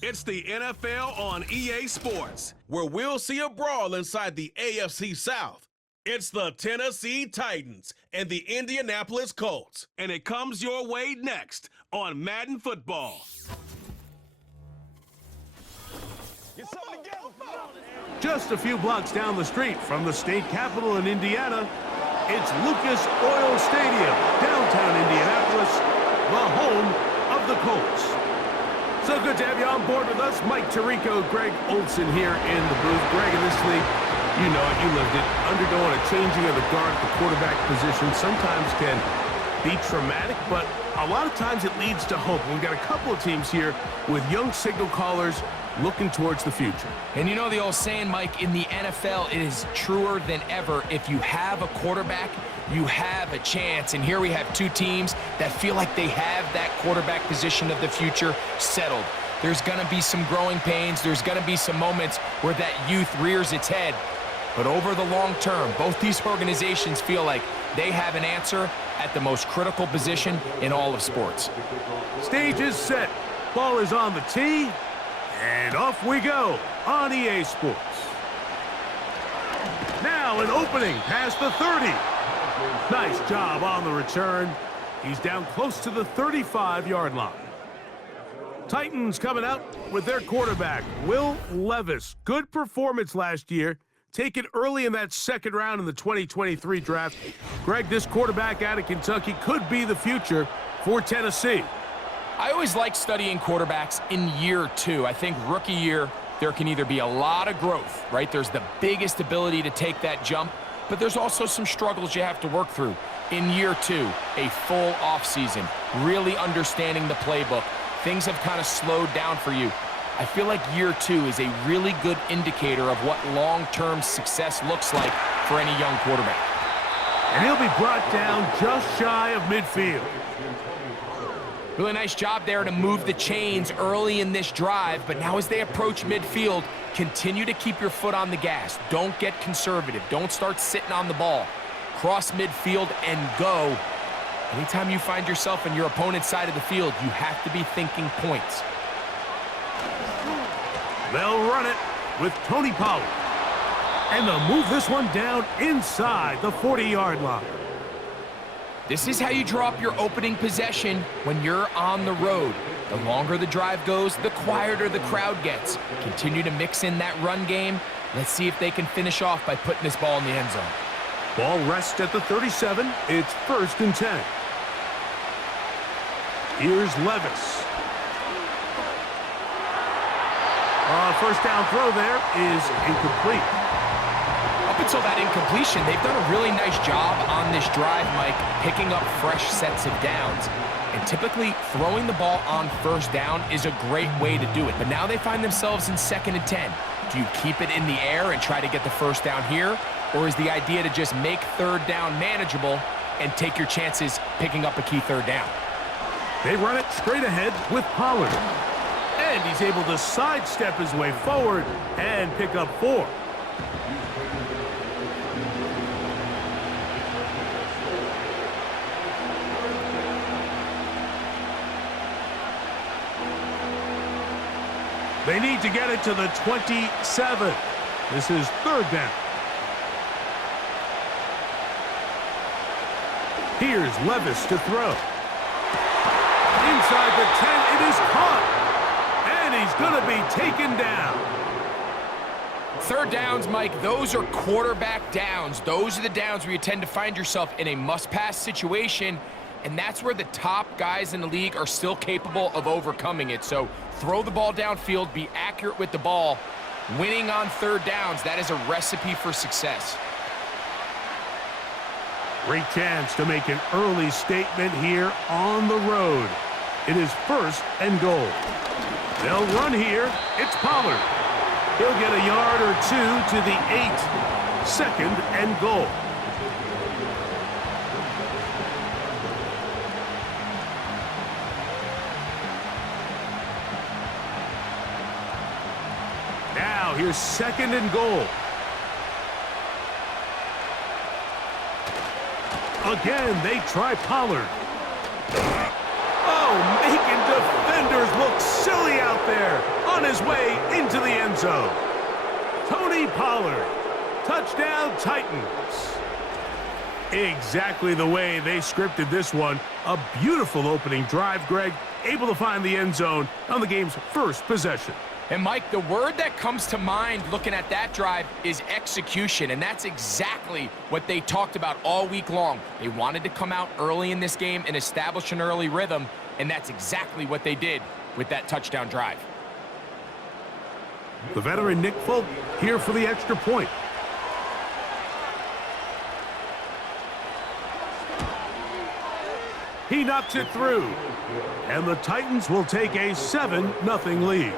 It's the NFL on EA Sports, where we'll see a brawl inside the AFC South. It's the Tennessee Titans and the Indianapolis Colts, and it comes your way next on Madden Football. Just a few blocks down the street from the state capitol in Indiana, it's Lucas Oil Stadium, downtown Indianapolis, the home of the Colts. So good to have you on board with us. Mike Tirico, Greg Olson here in the booth. Greg, in this league, you know it, you lived it. Undergoing a changing of the guard at the quarterback position sometimes can be traumatic, but a lot of times it leads to hope. We've got a couple of teams here with young signal callers looking towards the future. And you know the old saying, Mike, in the NFL, it is truer than ever. If you have a quarterback, you have a chance. And here we have two teams that feel like they have that quarterback position of the future settled. There's going to be some growing pains. There's going to be some moments where that youth rears its head. But over the long term, both these organizations feel like they have an answer at the most critical position in all of sports. Stage is set. Ball is on the tee. And off we go on EA Sports. Now an opening past the 30. Nice job on the return. He's down close to the 35-yard line. Titans coming out with their quarterback, Will Levis. Good performance last year. Taken early in that second round in the 2023 draft. Greg, this quarterback out of Kentucky could be the future for Tennessee. I always like studying quarterbacks in year two. I think rookie year, there can either be a lot of growth, right? There's the biggest ability to take that jump, but there's also some struggles you have to work through. In year two, a full offseason, really understanding the playbook. Things have kind of slowed down for you. I feel like year two is a really good indicator of what long-term success looks like for any young quarterback. And he'll be brought down just shy of midfield. Really nice job there to move the chains early in this drive, but now as they approach midfield, continue to keep your foot on the gas. Don't get conservative. Don't start sitting on the ball. Cross midfield and go. Anytime you find yourself on your opponent's side of the field, you have to be thinking points. They'll run it with Tony Pollard. And they'll move this one down inside the 40-yard line. This is how you draw up your opening possession when you're on the road. The longer the drive goes, the quieter the crowd gets. Continue to mix in that run game. Let's see if they can finish off by putting this ball in the end zone. Ball rests at the 37. It's 1st and 10. Here's Levis. First down throw there is incomplete. Up until that incompletion, they've done a really nice job on this drive, Mike, picking up fresh sets of downs. And typically, throwing the ball on first down is a great way to do it. But now they find themselves in 2nd and 10. Do you keep it in the air and try to get the first down here? Or is the idea to just make 3rd down manageable and take your chances picking up a key 3rd down? They run it straight ahead with Pollard. And he's able to sidestep his way forward and pick up 4. They need to get it to the 27. This is 3rd down. Here's Levis to throw. Inside the 10, it is caught. And he's going to be taken down. 3rd downs, Mike, those are quarterback downs. Those are the downs where you tend to find yourself in a must-pass situation, and that's where the top guys in the league are still capable of overcoming it. So throw the ball downfield, be accurate with the ball. Winning on 3rd downs, that is a recipe for success. Great chance to make an early statement here on the road. It is 1st and goal. They'll run here. It's Pollard. He'll get a yard or 2 to the 8. 2nd and goal. Now here's 2nd and goal. Again, they try Pollard. Oh, making defenders look silly out there. his way into the end zone. Tony Pollard, touchdown Titans. Exactly the way they scripted this one. A beautiful opening drive, Greg, able to find the end zone on the game's first possession. And Mike, the word that comes to mind looking at that drive is execution, and that's exactly what they talked about all week long. They wanted to come out early in this game and establish an early rhythm, and that's exactly what they did with that touchdown drive. The veteran Nick Folk here for the extra point. He knocks it through, and the Titans will take a 7-0 lead.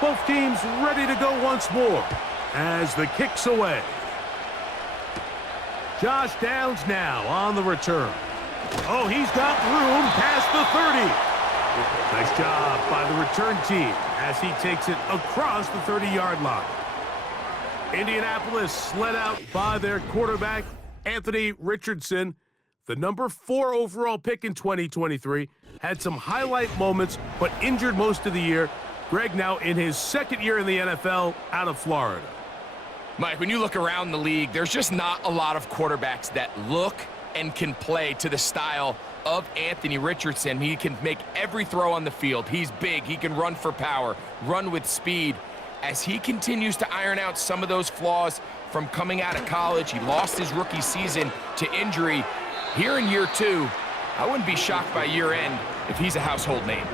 Both teams ready to go once more as the kick's away. Josh Downs now on the return. Oh, he's got room past the 30. Nice job by the return team as he takes it across the 30-yard line. Indianapolis led out by their quarterback, Anthony Richardson. The number 4 overall pick in 2023 had some highlight moments, but injured most of the year. Greg now in his second year in the NFL out of Florida. Mike, when you look around the league, there's just not a lot of quarterbacks that look and can play to the style of Anthony Richardson. He can make every throw on the field. He's big. He can run for power, run with speed. As he continues to iron out some of those flaws from coming out of college, he lost his rookie season to injury. Here in year 2, I wouldn't be shocked by year end if he's a household name.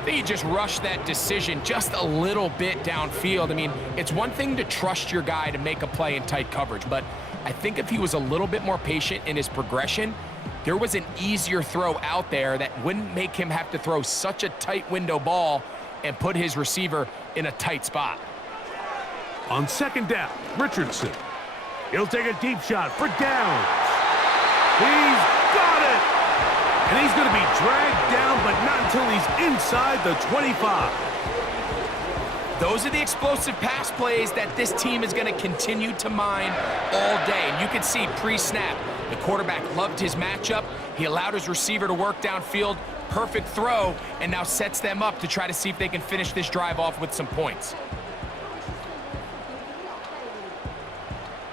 I think he just rushed that decision just a little bit downfield. I mean, it's one thing to trust your guy to make a play in tight coverage, but I think if he was a little bit more patient in his progression, there was an easier throw out there that wouldn't make him have to throw such a tight window ball and put his receiver in a tight spot. On second down, Richardson. He'll take a deep shot for Downs. He's got it! And he's going to be dragged down, but not until he's inside the 25. Those are the explosive pass plays that this team is going to continue to mine all day. And you can see pre-snap, the quarterback loved his matchup. He allowed his receiver to work downfield. Perfect throw, and now sets them up to try to see if they can finish this drive off with some points.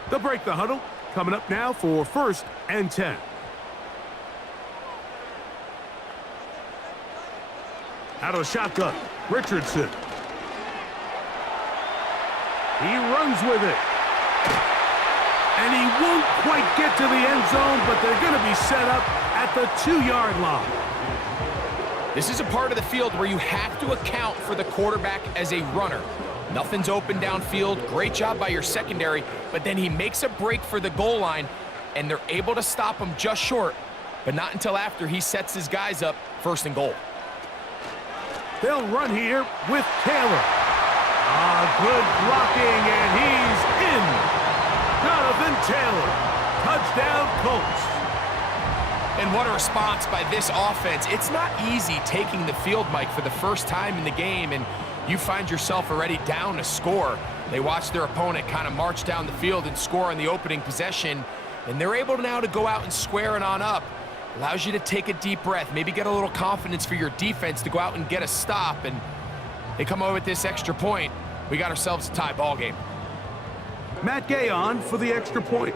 They'll break the huddle. Coming up now for 1st and 10. Out of the shotgun, Richardson. He runs with it. And he won't quite get to the end zone, but they're going to be set up at the 2-yard line. This is a part of the field where you have to account for the quarterback as a runner. Nothing's open downfield. Great job by your secondary, but then he makes a break for the goal line, and they're able to stop him just short, but not until after he sets his guys up 1st and goal. They'll run here with Taylor. Good blocking, and he's in. Jonathan Taylor. Touchdown, Colts. And what a response by this offense. It's not easy taking the field, Mike, for the first time in the game, and you find yourself already down a score. They watch their opponent kind of march down the field and score in the opening possession, and they're able now to go out and square it on up. Allows you to take a deep breath, maybe get a little confidence for your defense to go out and get a stop, and they come over with this extra point. We got ourselves a tie ball game. Matt Gay on for the extra point.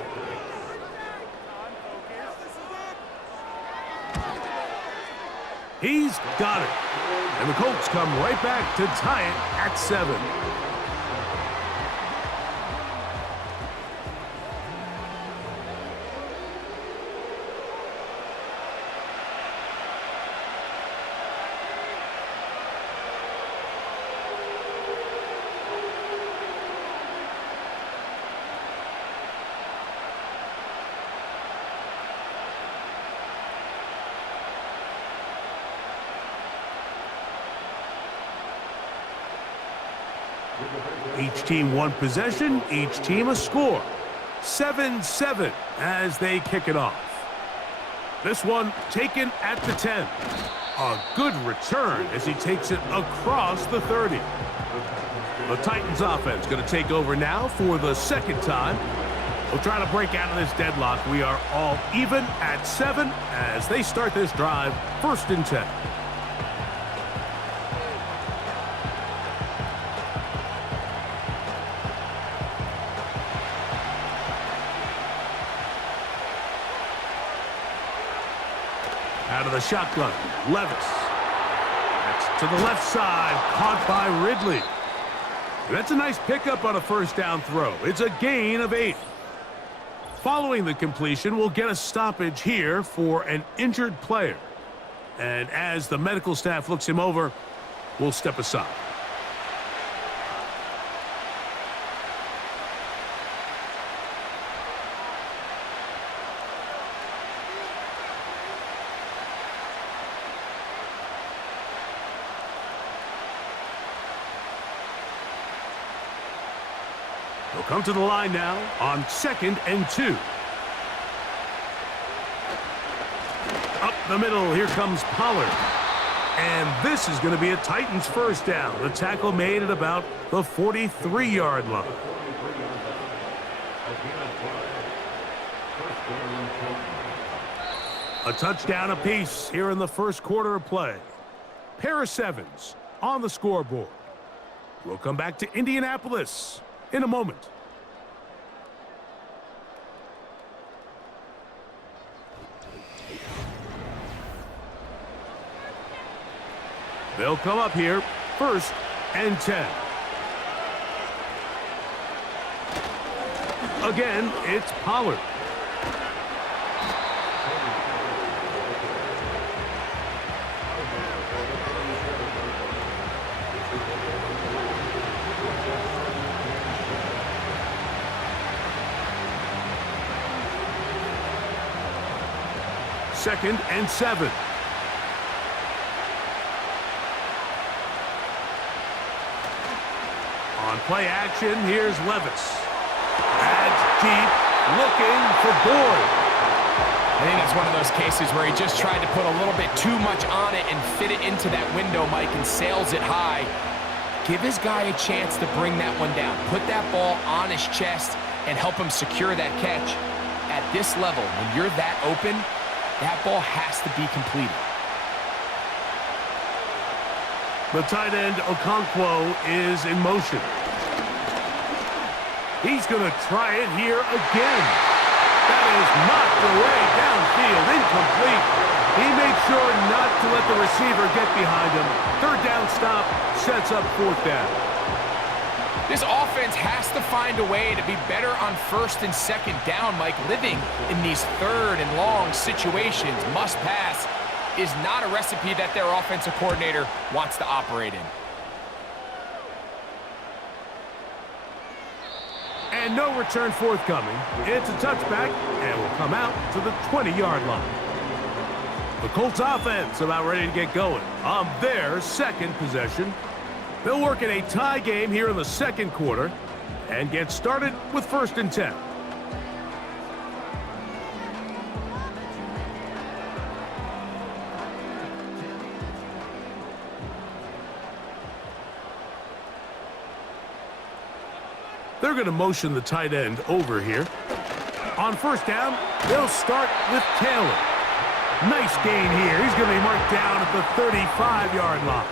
He's got it. And the Colts come right back to tie it at 7. Each team one possession, each team a score. 7-7 as they kick it off. This one taken at the 10. A good return as he takes it across the 30. The Titans offense going to take over now for the second time. We'll try to break out of this deadlock. We are all even at 7 as they start this drive, 1st and 10. Out of the shotgun, Levis. That's to the left side, caught by Ridley. That's a nice pickup on a 1st down throw. It's a gain of 8. Following the completion, we'll get a stoppage here for an injured player. And as the medical staff looks him over, we'll step aside. They'll come to the line now on 2nd and 2. Up the middle, here comes Pollard. And this is going to be a Titans 1st down. The tackle made at about the 43-yard line. A touchdown apiece here in the 1st quarter of play. Pair of 7s on the scoreboard. We'll come back to Indianapolis in a moment. They'll come up here, 1st and 10. Again, it's Pollard. Second and 7. On play action, here's Levis. Adds deep, looking for Boyd. I think that's one of those cases where he just tried to put a little bit too much on it and fit it into that window, Mike, and sails it high. Give his guy a chance to bring that one down. Put that ball on his chest and help him secure that catch. At this level, when you're that open, that ball has to be completed. The tight end, Okonkwo, is in motion. He's going to try it here again. That is knocked away downfield, incomplete. He made sure not to let the receiver get behind him. 3rd down stop sets up 4th down. This offense has to find a way to be better on 1st and 2nd down, Mike. Living in these 3rd and long situations, must pass, is not a recipe that their offensive coordinator wants to operate in. And no return forthcoming. It's a touchback, and will come out to the 20-yard line. The Colts offense about ready to get going on their 2nd possession. They'll work in a tie game here in the 2nd quarter and get started with 1st and 10. They're going to motion the tight end over here. On 1st down, they'll start with Taylor. Nice gain here. He's going to be marked down at the 35-yard line.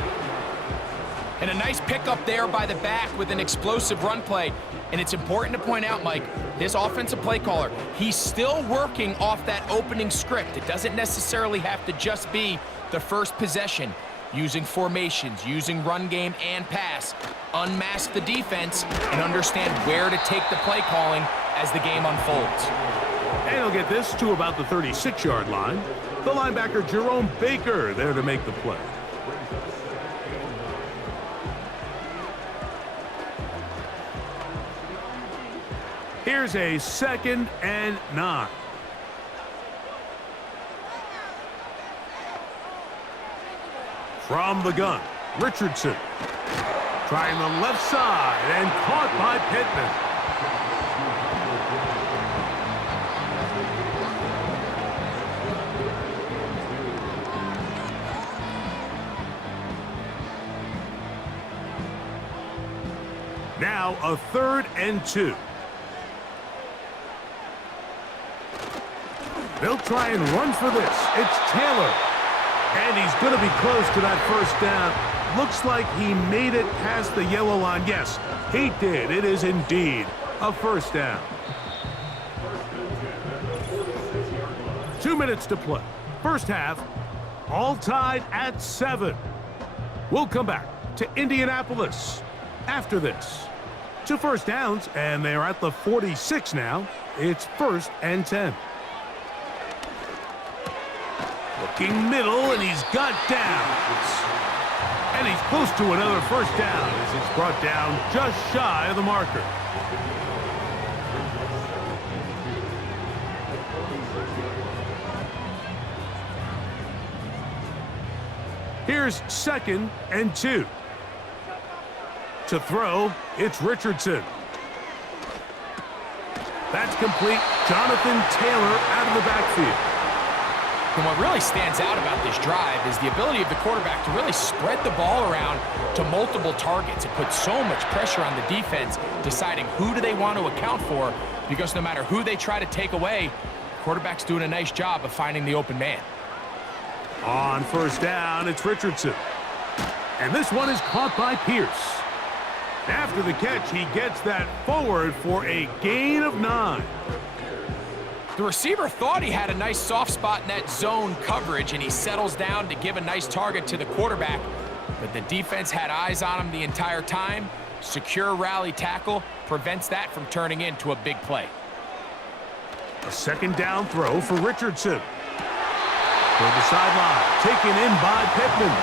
And a nice pickup there by the back with an explosive run play. And it's important to point out, Mike, this offensive play caller, he's still working off that opening script. It doesn't necessarily have to just be the 1st possession. Using formations, using run game and pass, unmask the defense, and understand where to take the play calling as the game unfolds. And he'll get this to about the 36-yard line. The linebacker, Jerome Baker, there to make the play. Here's a 2nd and 9. From the gun, Richardson. Trying the left side and caught by Pittman. Now a 3rd and 2. They'll try and run for this. It's Taylor. And he's going to be close to that first down. Looks like he made it past the yellow line. Yes, he did. It is indeed a first down. 2 minutes to play. First half, all tied at 7. We'll come back to Indianapolis after this. 2 first downs, and they're at the 46 now. It's 1st and 10. Looking middle, and he's got downs. And he's close to another first down as it's brought down just shy of the marker. Here's 2nd and 2. To throw, it's Richardson. That's complete. Jonathan Taylor out of the backfield. And what really stands out about this drive is the ability of the quarterback to really spread the ball around to multiple targets. It puts so much pressure on the defense, deciding who do they want to account for, because no matter who they try to take away, the quarterback's doing a nice job of finding the open man. On first down, it's Richardson. And this one is caught by Pierce. After the catch, he gets that forward for a gain of 9. The receiver thought he had a nice soft spot in that zone coverage, and he settles down to give a nice target to the quarterback. But the defense had eyes on him the entire time. Secure rally tackle prevents that from turning into a big play. A 2nd down throw for Richardson. Toward the sideline, taken in by Pittman.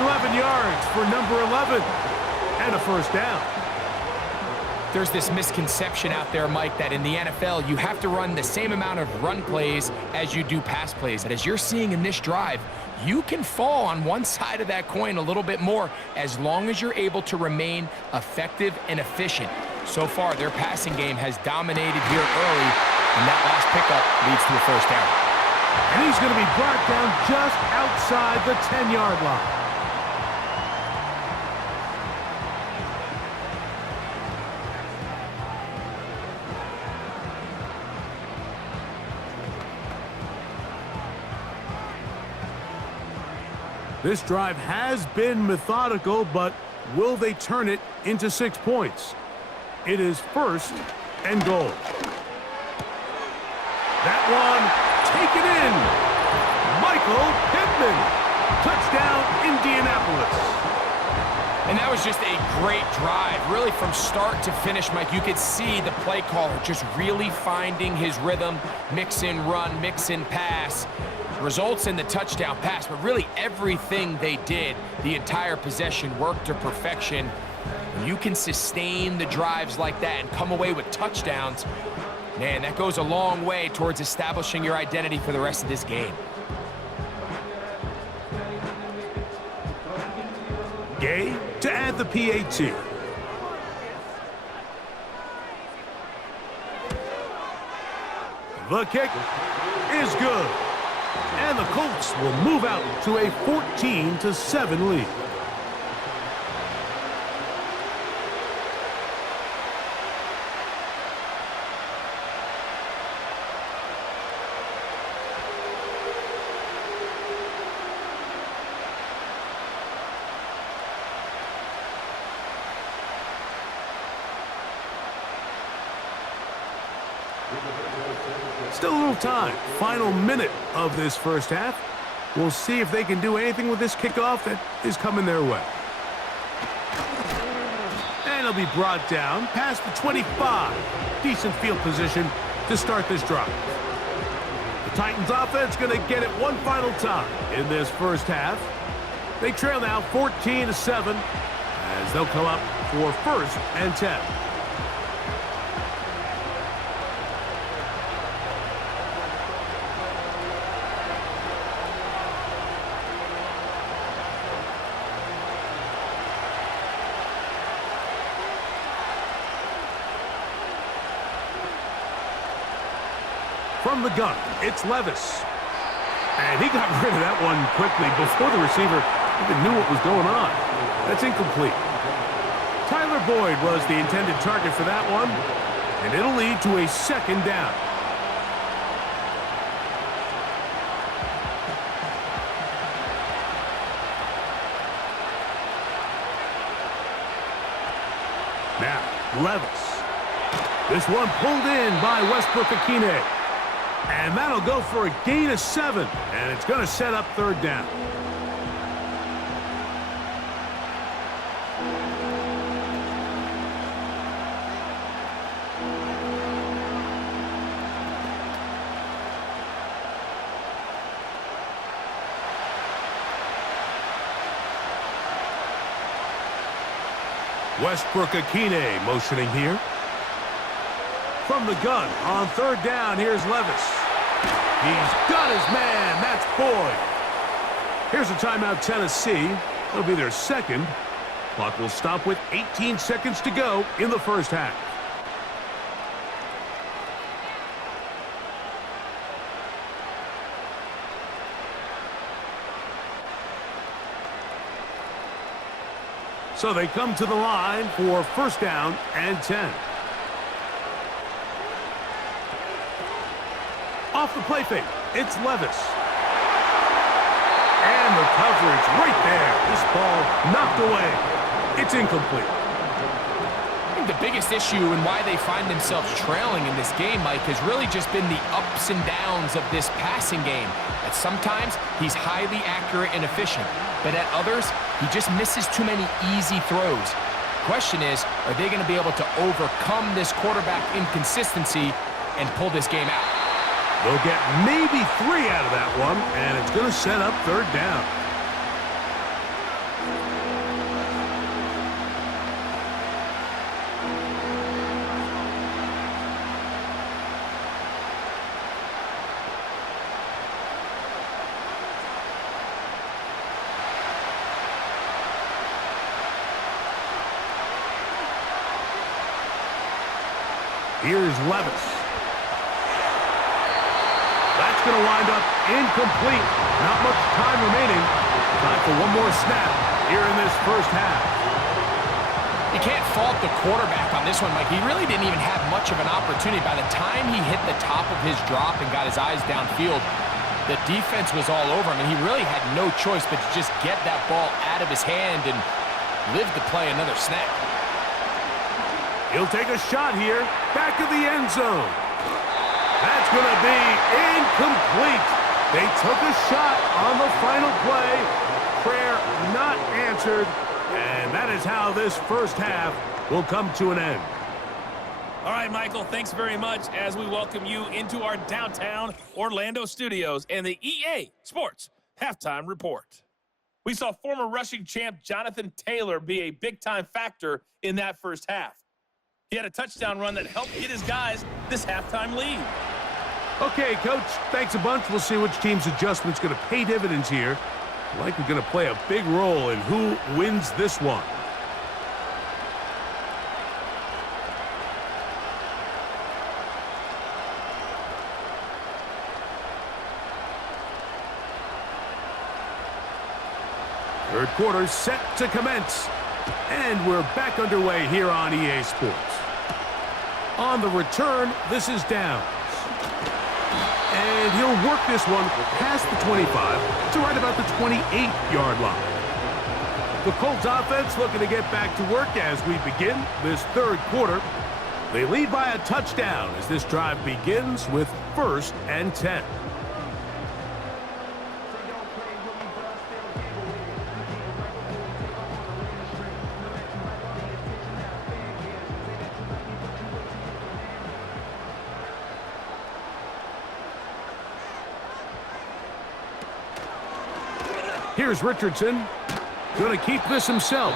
11 yards for number 11. And a first down. There's this misconception out there, Mike, that in the NFL, you have to run the same amount of run plays as you do pass plays. And as you're seeing in this drive, you can fall on one side of that coin a little bit more as long as you're able to remain effective and efficient. So far, their passing game has dominated here early, and that last pickup leads to a first down. And he's going to be brought down just outside the 10-yard line. This drive has been methodical, but will they turn it into 6 points? It is 1st and goal. That one taken in. Michael Pittman. Touchdown, Indianapolis. And that was just a great drive. Really from start to finish, Mike, you could see the play caller just really finding his rhythm. Mix in run, mix in pass. Results in the touchdown pass, but really everything they did, the entire possession worked to perfection. When you can sustain the drives like that and come away with touchdowns, man, that goes a long way towards establishing your identity for the rest of this game. Gay to add the PAT. The kick is good. And the Colts will move out to a 14-7 lead. Still a little time. Final minute of this first half. We'll see if they can do anything with this kickoff that is coming their way. And it'll be brought down past the 25. Decent field position to start this drive. The Titans offense going to get it one final time in this first half. They trail now 14-7 as they'll come up for 1st and 10. From the gun, it's Levis. And he got rid of that one quickly before the receiver even knew what was going on. That's incomplete. Tyler Boyd was the intended target for that one, and it'll lead to a second down. Now, Levis. This one pulled in by Westbrook-Akine. And that'll go for a gain of 7. And it's going to set up third down. Westbrook-Akine motioning here. From the gun on third down, here's Levis. He's got his man. That's Boyd. Here's a timeout, Tennessee. It'll be their second. Clock will stop with 18 seconds to go in the first half. So they come to the line for first down and 10. Off the play fake, it's Levis. And the coverage right there. This ball knocked away. It's incomplete. I think the biggest issue and why they find themselves trailing in this game, Mike, has really just been the ups and downs of this passing game. At sometimes, he's highly accurate and efficient, but at others, he just misses too many easy throws. Question is, are they going to be able to overcome this quarterback inconsistency and pull this game out? They'll get maybe 3 out of that one, and it's going to set up third down. Here's Levis. That's going to wind up incomplete. Not much time remaining. Time for one more snap here in this first half. You can't fault the quarterback on this one, Mike. He really didn't even have much of an opportunity. By the time he hit the top of his drop and got his eyes downfield, the defense was all over him, and he really had no choice but to just get that ball out of his hand and live to play another snap. He'll take a shot here, back of the end zone. That's going to be incomplete. They took a shot on the final play. Prayer not answered, and that is how this first half will come to an end. All right, Michael, thanks very much as we welcome you into our downtown Orlando studios and the EA Sports Halftime Report. We saw former rushing champ Jonathan Taylor be a big-time factor in that first half. He had a touchdown run that helped get his guys this halftime lead. Okay, Coach, thanks a bunch. We'll see which team's adjustment's going to pay dividends here. Likely going to play a big role in who wins this one. Third quarter set to commence. And we're back underway here on EA Sports. On the return, this is Downs. And he'll work this one past the 25 to right about the 28-yard line. The Colts offense looking to get back to work as we begin this third quarter. They lead by a touchdown as this drive begins with 1st and 10. Here's Richardson. Going to keep this himself.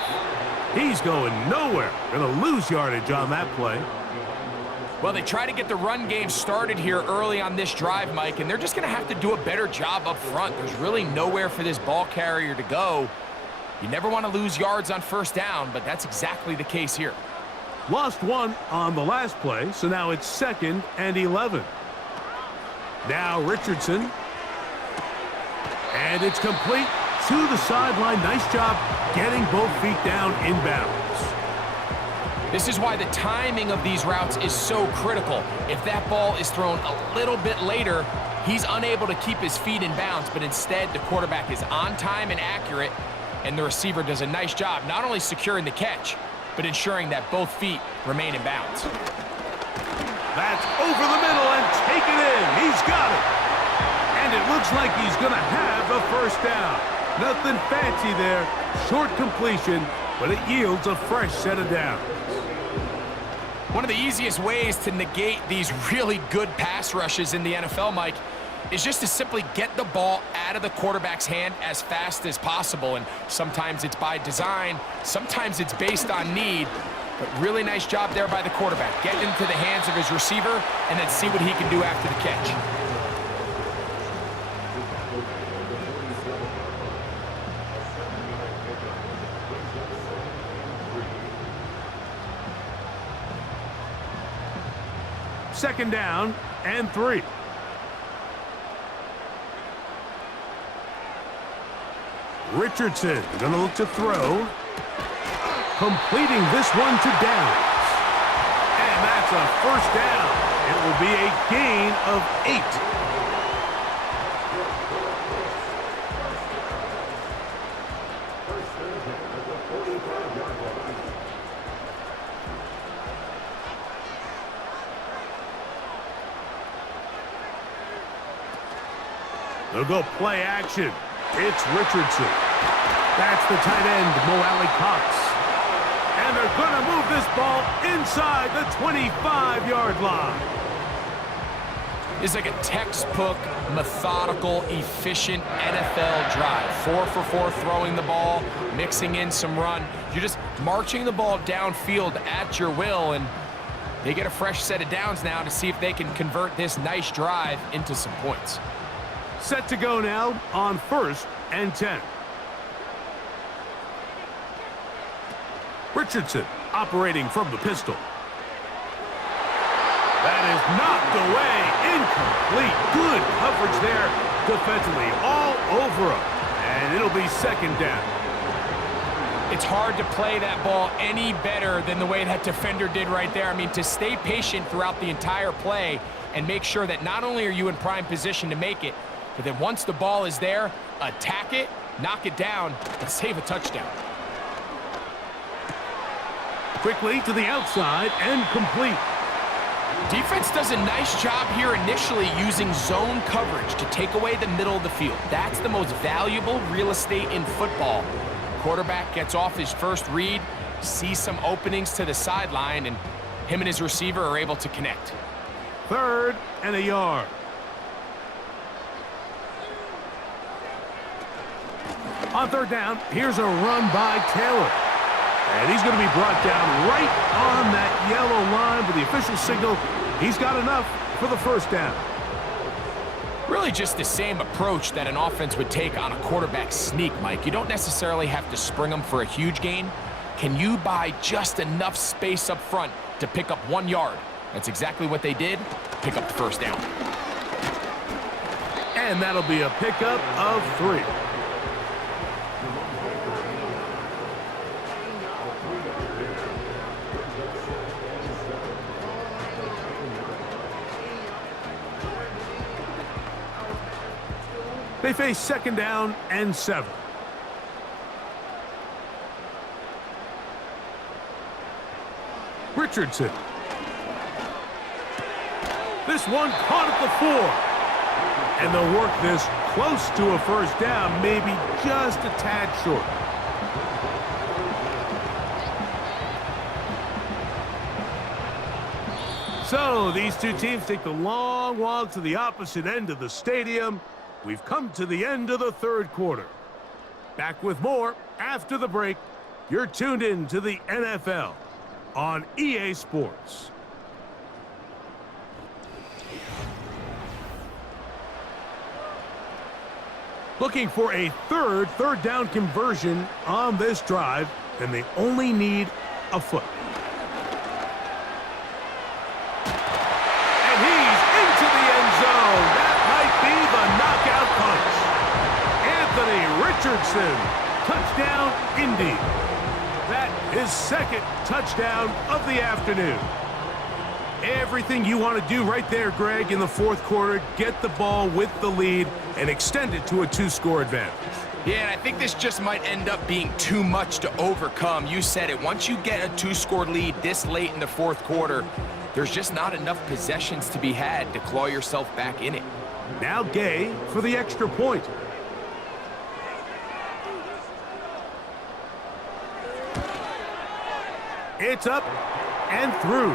He's going nowhere. Going to lose yardage on that play. Well, they try to get the run game started here early on this drive, Mike, and they're just going to have to do a better job up front. There's really nowhere for this ball carrier to go. You never want to lose yards on first down, but that's exactly the case here. Lost one on the last play, so now it's 2nd and 11. Now Richardson. And it's complete to the sideline. Nice job getting both feet down inbounds. This is why the timing of these routes is so critical. If that ball is thrown a little bit later, he's unable to keep his feet in bounds, but instead the quarterback is on time and accurate, and the receiver does a nice job not only securing the catch, but ensuring that both feet remain in bounds. That's over the middle and taken in. He's got it. And it looks like he's going to have a first down. Nothing fancy there. Short completion, but it yields a fresh set of downs. One of the easiest ways to negate these really good pass rushes in the NFL, Mike, is just to simply get the ball out of the quarterback's hand as fast as possible. And sometimes it's by design, sometimes it's based on need. But really nice job there by the quarterback. Get into the hands of his receiver and then see what he can do after the catch. Second down and 3. Richardson gonna look to throw. Completing this one to Downs. And that's a first down. It will be a gain of 8. They'll go play action. It's Richardson. That's the tight end, Mo Cox. And they're going to move this ball inside the 25-yard line. It's like a textbook, methodical, efficient NFL drive. 4 for 4 throwing the ball, mixing in some run. You're just marching the ball downfield at your will, and they get a fresh set of downs now to see if they can convert this nice drive into some points. Set to go now on 1st and 10. Richardson operating from the pistol. That is knocked away. Incomplete. Good coverage there defensively. All over him. And it'll be second down. It's hard to play that ball any better than the way that defender did right there. I mean, to stay patient throughout the entire play and make sure that not only are you in prime position to make it, but then once the ball is there, attack it, knock it down, and save a touchdown. Quickly to the outside and complete. Defense does a nice job here initially using zone coverage to take away the middle of the field. That's the most valuable real estate in football. Quarterback gets off his first read, sees some openings to the sideline, and him and his receiver are able to connect. 3rd and a yard. On 3rd down, here's a run by Taylor. And he's going to be brought down right on that yellow line with the official signal. He's got enough for the first down. Really just the same approach that an offense would take on a quarterback sneak, Mike. You don't necessarily have to spring them for a huge gain. Can you buy just enough space up front to pick up 1 yard? That's exactly what they did. Pick up the first down. And that'll be a pickup of 3. They face second down and 7. Richardson. This one caught at the 4. And they'll work this close to a first down, maybe just a tad short. So these two teams take the long walk to the opposite end of the stadium. We've come to the end of the 3rd quarter. Back with more after the break. You're tuned in to the NFL on EA Sports. Looking for a third down conversion on this drive, and they only need a foot. And he's into the end zone. That Johnson. Touchdown, Indy. That is second touchdown of the afternoon. Everything you want to do right there, Greg, in the fourth quarter. Get the ball with the lead and extend it to a 2-score advantage. Yeah, and I think this just might end up being too much to overcome. You said it. Once you get a 2-score lead this late in the fourth quarter, there's just not enough possessions to be had to claw yourself back in it. Now Gay for the extra point. It's up and through.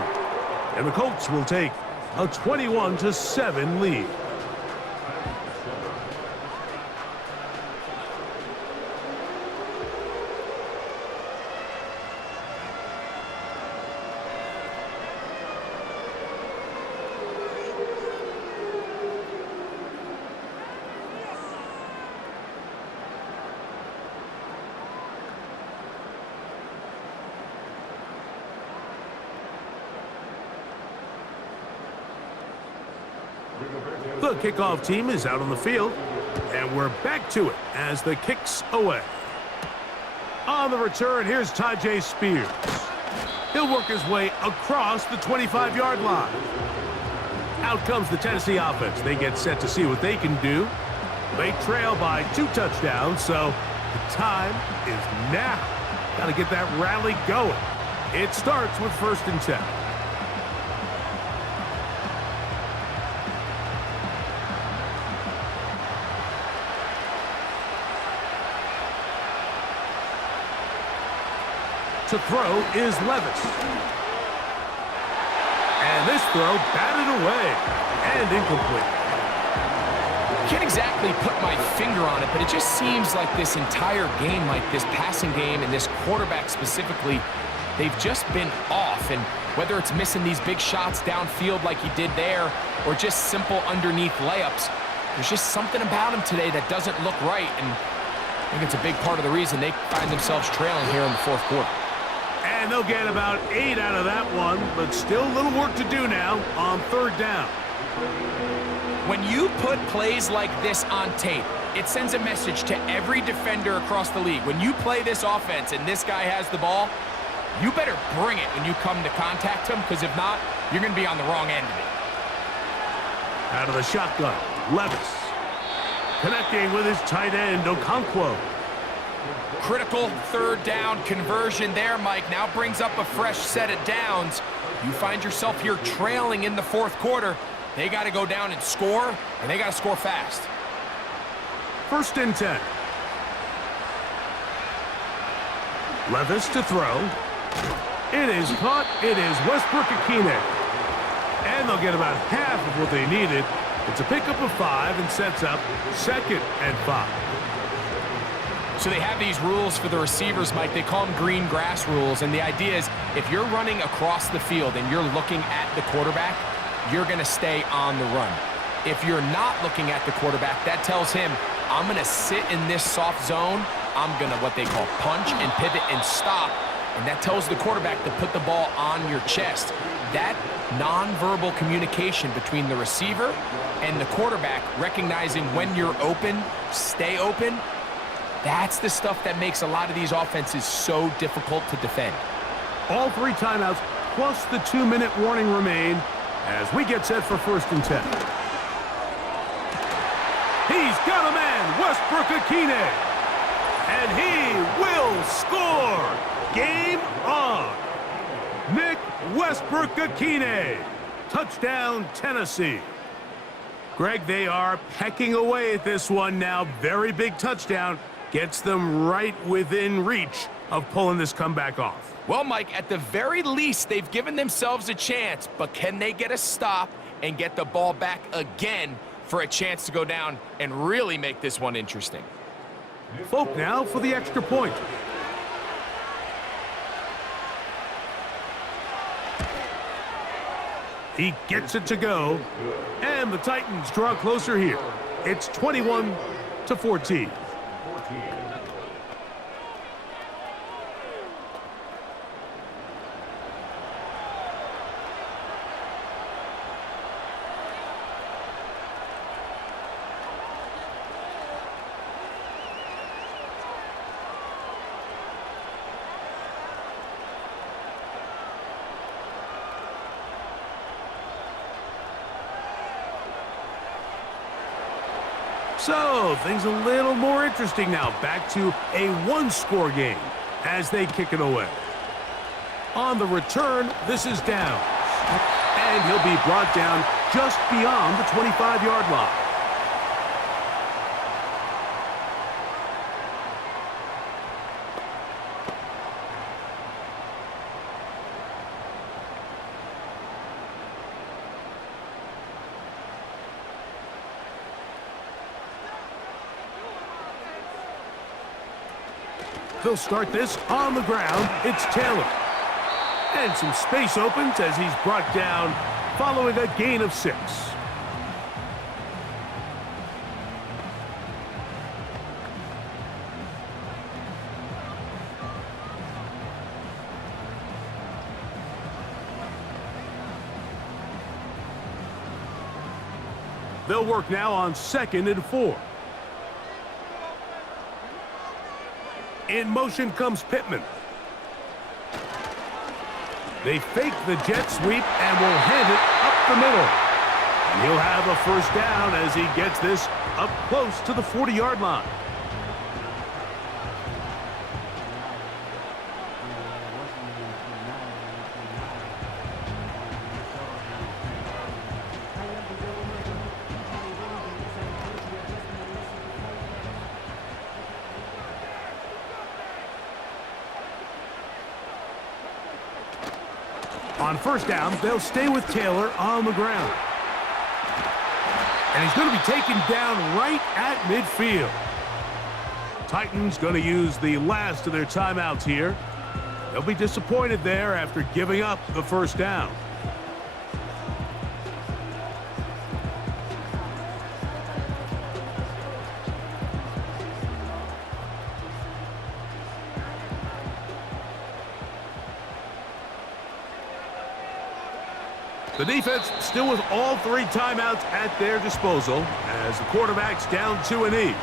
And the Colts will take a 21-7 lead. The kickoff team is out on the field, and we're back to it as the kick's away. On the return, here's Tajay Spears. He'll work his way across the 25-yard line. Out comes the Tennessee offense. They get set to see what they can do. They trail by 2 touchdowns, so the time is now. Got to get that rally going. It starts with 1st and 10. To throw is Levis. And this throw batted away and incomplete. Can't exactly put my finger on it, but it just seems like this entire game, like this passing game and this quarterback specifically, they've just been off. And whether it's missing these big shots downfield like he did there or just simple underneath layups, there's just something about him today that doesn't look right. And I think it's a big part of the reason they find themselves trailing here in the fourth quarter. And they'll get about 8 out of that one, but still a little work to do now on 3rd down. When you put plays like this on tape, it sends a message to every defender across the league. When you play this offense and this guy has the ball, you better bring it when you come to contact him, because if not, you're going to be on the wrong end of it. Out of the shotgun, Levis. Connecting with his tight end, Okonkwo. Critical 3rd down conversion there, Mike. Now brings up a fresh set of downs. You find yourself here trailing in the fourth quarter. They got to go down and score, and they got to score fast. 1st and 10. Levis to throw. It is caught. It is Westbrook-Ikhine. And they'll get about half of what they needed. It's a pickup of 5 and sets up 2nd and 5. So they have these rules for the receivers, Mike. They call them green grass rules. And the idea is if you're running across the field and you're looking at the quarterback, you're going to stay on the run. If you're not looking at the quarterback, that tells him, I'm going to sit in this soft zone. I'm going to what they call punch and pivot and stop. And that tells the quarterback to put the ball on your chest. That nonverbal communication between the receiver and the quarterback, recognizing when you're open, stay open, that's the stuff that makes a lot of these offenses so difficult to defend. All 3 timeouts plus the 2-minute warning remain as we get set for 1st and 10. He's got a man, Westbrook-Ikhine. And he will score. Game on. Nick Westbrook-Ikhine. Touchdown, Tennessee. Greg, they are pecking away at this one now. Very big touchdown. Gets them right within reach of pulling this comeback off. Well, Mike, at the very least, they've given themselves a chance, but can they get a stop and get the ball back again for a chance to go down and really make this one interesting? Folk now for the extra point. He gets it to go, and the Titans draw closer here. It's 21-14. So, things a little more interesting now. Back to a one-score game as they kick it away. On the return, this is down. And he'll be brought down just beyond the 25-yard line. They'll start this on the ground. It's Taylor. And some space opens as he's brought down following a gain of 6. They'll work now on 2nd and 4. In motion comes Pittman. They fake the jet sweep and will hand it up the middle. And he'll have a first down as he gets this up close to the 40-yard line. On first down, they'll stay with Taylor on the ground. And he's going to be taken down right at midfield. Titans going to use the last of their timeouts here. They'll be disappointed there after giving up the first down. The defense still with all 3 timeouts at their disposal as the quarterback's down to a knee.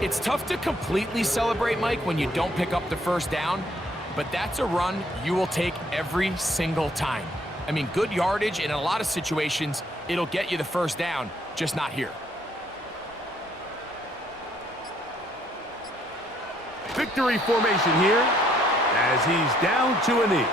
It's tough to completely celebrate, Mike, when you don't pick up the first down, but that's a run you will take every single time. I mean, good yardage, and in a lot of situations, it'll get you the first down, just not here. Victory formation here as he's down to a knee.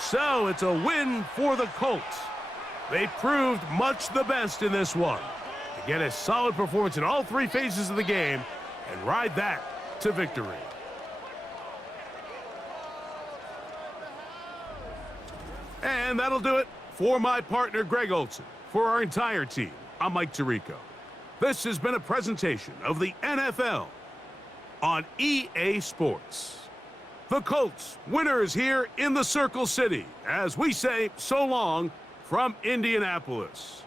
So it's a win for the Colts. They proved much the best in this one. To get a solid performance in all 3 phases of the game and ride that to victory. And that'll do it for my partner, Greg Olson. For our entire team, I'm Mike Tirico. This has been a presentation of the NFL on EA Sports. The Colts, winners here in the Circle City, as we say so long from Indianapolis.